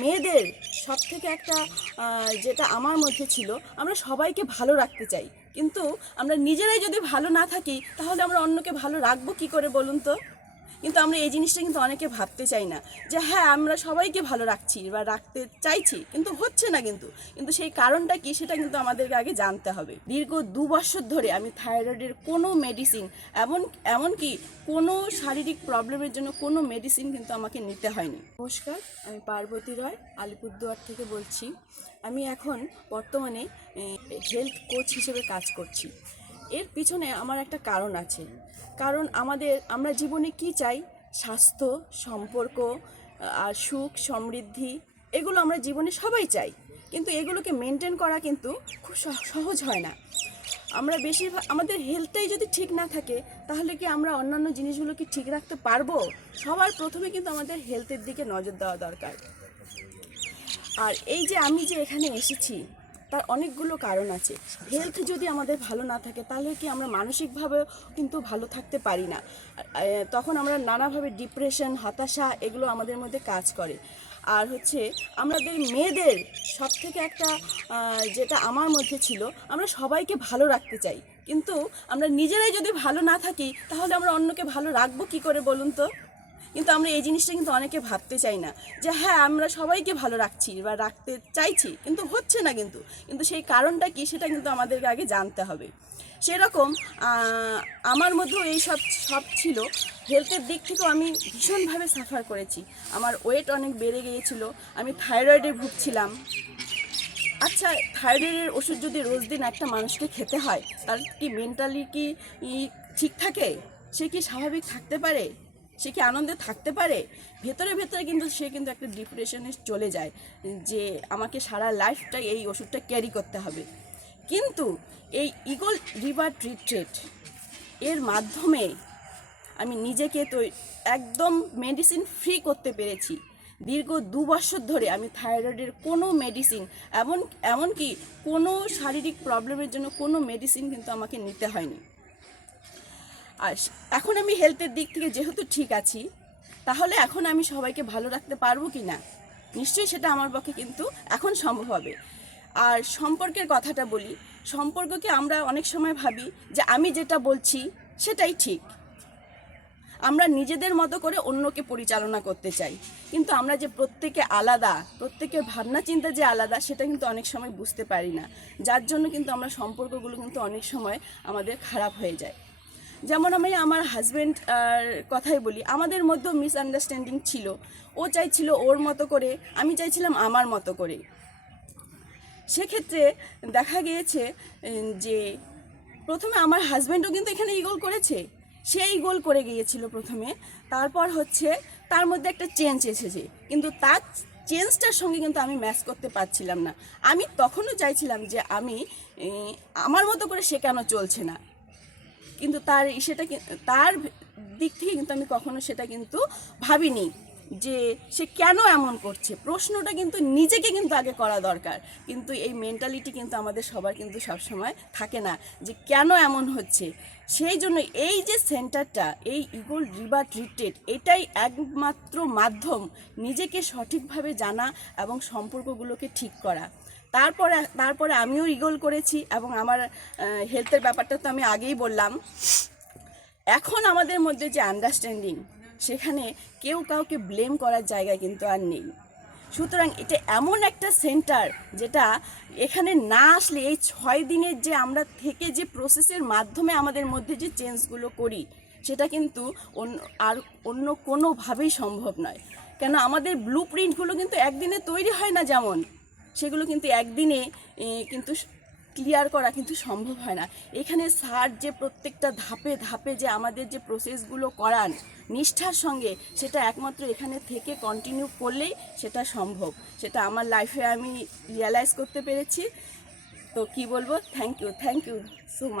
মেয়েদের সব থেকে একটা যেটা আমার মধ্যে ছিল, আমরা সবাইকে ভালো রাখতে চাই। কিন্তু আমরা নিজেরাই যদি ভালো না থাকি, তাহলে আমরা অন্যকে ভালো রাখব কি করে বলুন তো? কিন্তু আমরা এই জিনিসটা কিন্তু অনেকে ভাবতে চাই না যে হ্যাঁ আমরা সবাইকে ভালো রাখছি বা রাখতে চাইছি, কিন্তু হচ্ছে না কিন্তু। কিন্তু সেই কারণটা কি সেটা কিন্তু আমাদেরকে আগে জানতে হবে। দীর্ঘ দু বছর ধরে আমি থাইরয়েডের কোনো মেডিসিন এমন, এমনকি কোনো শারীরিক প্রবলেমের জন্য কোনো মেডিসিন কিন্তু আমাকে নিতে হয়নি। নমস্কার, আমি পার্বতী রয়, আলিপুরদুয়ার থেকে বলছি। আমি এখন বর্তমানে হেলথ কোচ হিসেবে কাজ করছি। এর পিছনে আমার একটা কারণ আছে। কারণ আমাদের, আমরা জীবনে কি চাই? স্বাস্থ্য, সম্পর্ক আর সুখ, সমৃদ্ধি, এগুলো আমরা জীবনে সবাই চাই। কিন্তু এগুলোকে মেনটেন করা কিন্তু খুব সহজ হয় না। আমরা বেশিরভাগ, আমাদের হেলথটাই যদি ঠিক না থাকে, তাহলে কি আমরা অন্যান্য জিনিসগুলো কি ঠিক রাখতে পারব? সবার প্রথমে কিন্তু আমাদের হেলথের দিকে নজর দেওয়া দরকার। আর এই যে আমি যে এখানে এসেছি তার অনেকগুলো কারণ আছে। হেলথ যদি আমাদের ভালো না থাকে, তাহলে কি আমরা মানসিকভাবেও কিন্তু ভালো থাকতে পারি না। তখন আমরা নানাভাবে ডিপ্রেশন হতাশা এগুলো আমাদের মধ্যে কাজ করে। আর হচ্ছে আমাদের মেয়েদের সব থেকে একটা যেটা আমার মধ্যে ছিল, আমরা সবাইকে ভালো রাখতে চাই। কিন্তু আমরা নিজেরাই যদি ভালো না থাকি, তাহলে আমরা অন্যকে ভালো রাখব কি করে বলুন তো? কিন্তু আমরা এই জিনিসটা কিন্তু অনেকে ভাবতে চাই না যে হ্যাঁ আমরা সবাইকে ভালো রাখছি বা রাখতে চাইছি, কিন্তু হচ্ছে না কিন্তু। কিন্তু সেই কারণটা কি সেটা কিন্তু আমাদেরকে আগে জানতে হবে। সেরকম আমার মধ্যেও এই সব সব ছিল। হেলথের দিক থেকেও আমি ভীষণভাবে সাফার করেছি। আমার ওয়েট অনেক বেড়ে গিয়েছিল। আমি থাইরয়েডে ভুগছিলাম। আচ্ছা থাইরয়েডের ওষুধ যদি রোজ দিন একটা মানুষকে খেতে হয়, তার কি মেন্টালি কি ঠিক থাকে? সে কি স্বাভাবিক থাকতে পারে? সে কি আনন্দে থাকতে পারে? ভেতরে ভেতরে কিন্তু সে কিন্তু একটা ডিপ্রেশনে চলে যায়, যে আমাকে সারা লাইফটা এই ওষুধটা ক্যারি করতে হবে। কিন্তু এই ইগল রিভার ট্রিট্রেট এর মাধ্যমে আমি নিজেকে তো একদম মেডিসিন ফ্রি করতে পেরেছি। দীর্ঘ দু বছর ধরে আমি থাইরয়েডের কোনো মেডিসিন এমন, এমনকি কোনো শারীরিক প্রবলেমের জন্য কোনো মেডিসিন কিন্তু আমাকে নিতে হয়নি। আর এখন আমি হেলথের দিক থেকে যেহেতু ঠিক আছি, তাহলে এখন আমি সবাইকে ভালো রাখতে পারব কি না? নিশ্চয়ই সেটা আমার পক্ষে কিন্তু এখন সম্ভব হবে। আর সম্পর্কের কথাটা বলি, সম্পর্ককে আমরা অনেক সময় ভাবি যে আমি যেটা বলছি সেটাই ঠিক। আমরা নিজেদের মতো করে অন্যকে পরিচালনা করতে চাই। কিন্তু আমরা যে প্রত্যেকে আলাদা প্রত্যেকের ভাবনা চিন্তা যে আলাদা, সেটা কিন্তু অনেক সময় বুঝতে পারি না। যার জন্য কিন্তু আমরা সম্পর্কগুলো কিন্তু অনেক সময় আমাদের খারাপ হয়ে যায়। যেমন আমি আমার হাজব্যান্ড কথাই বলি, আমাদের মধ্যেও মিসআন্ডারস্ট্যান্ডিং ছিল। ও চাইছিল ওর মতো করে, আমি চাইছিলাম আমার মতো করে। সেক্ষেত্রে দেখা গিয়েছে যে প্রথমে আমার হাজব্যান্ডও কিন্তু এখানে ইগোল করেছে। সেই গোল করে গিয়েছিল প্রথমে। তারপর হচ্ছে তার মধ্যে একটা চেঞ্জ এসেছে। কিন্তু তার চেঞ্জটার সঙ্গে কিন্তু আমি ম্যাচ করতে পারছিলাম না। আমি তখনও চাইছিলাম যে আমি আমার মতো করে সে কেন চলছে না? কিন্তু তার সেটা তার দিক থেকে কিন্তু আমি কখনো সেটা কিন্তু ভাবিনি যে সে কেন এমন করছে। প্রশ্নটা কিন্তু নিজেকে কিন্তু আগে করা দরকার। কিন্তু এই মেন্টালিটি কিন্তু আমাদের সবার কিন্তু সবসময় থাকে না যে কেন এমন হচ্ছে। সেই জন্য এই যে সেন্টারটা এই ইগল রিভার ট্রিটেড এটাই একমাত্র মাধ্যম নিজেকে সঠিকভাবে জানা এবং সম্পর্কগুলোকে ঠিক করা। তারপরে তারপরে আমিও ইগল করেছি এবং আমার হেলথের ব্যাপারটা তো আমি আগেই বললাম। এখন আমাদের মধ্যে যে আন্ডারস্ট্যান্ডিং সেখানে কেউ কাউকে ব্লেম করার জায়গা কিন্তু আর নেই। সুতরাং এটা এমন একটা সেন্টার যেটা এখানে না আসলে এই ছয় দিনের যে আমরা থেকে যে প্রসেসের মাধ্যমে আমাদের মধ্যে যে চেঞ্জগুলো করি, সেটা কিন্তু আর অন্য কোনোভাবেই সম্ভব নয়। কেন, আমাদের ব্লু প্রিন্টগুলো কিন্তু একদিনে তৈরি হয় না যেমন। সেগুলো কিন্তু একদিনে কিন্তু ক্লিয়ার করা কিন্তু সম্ভব হয় না। এখানে স্যার যে প্রত্যেকটা ধাপে ধাপে যে আমাদের যে প্রসেসগুলো করান, নিষ্ঠার সঙ্গে সেটা একমাত্র এখানে থেকে কন্টিনিউ করলেই সেটা সম্ভব। সেটা আমার লাইফে আমি রিয়ালাইজ করতে পেরেছি। তো কি বলব? Thank you thank you so much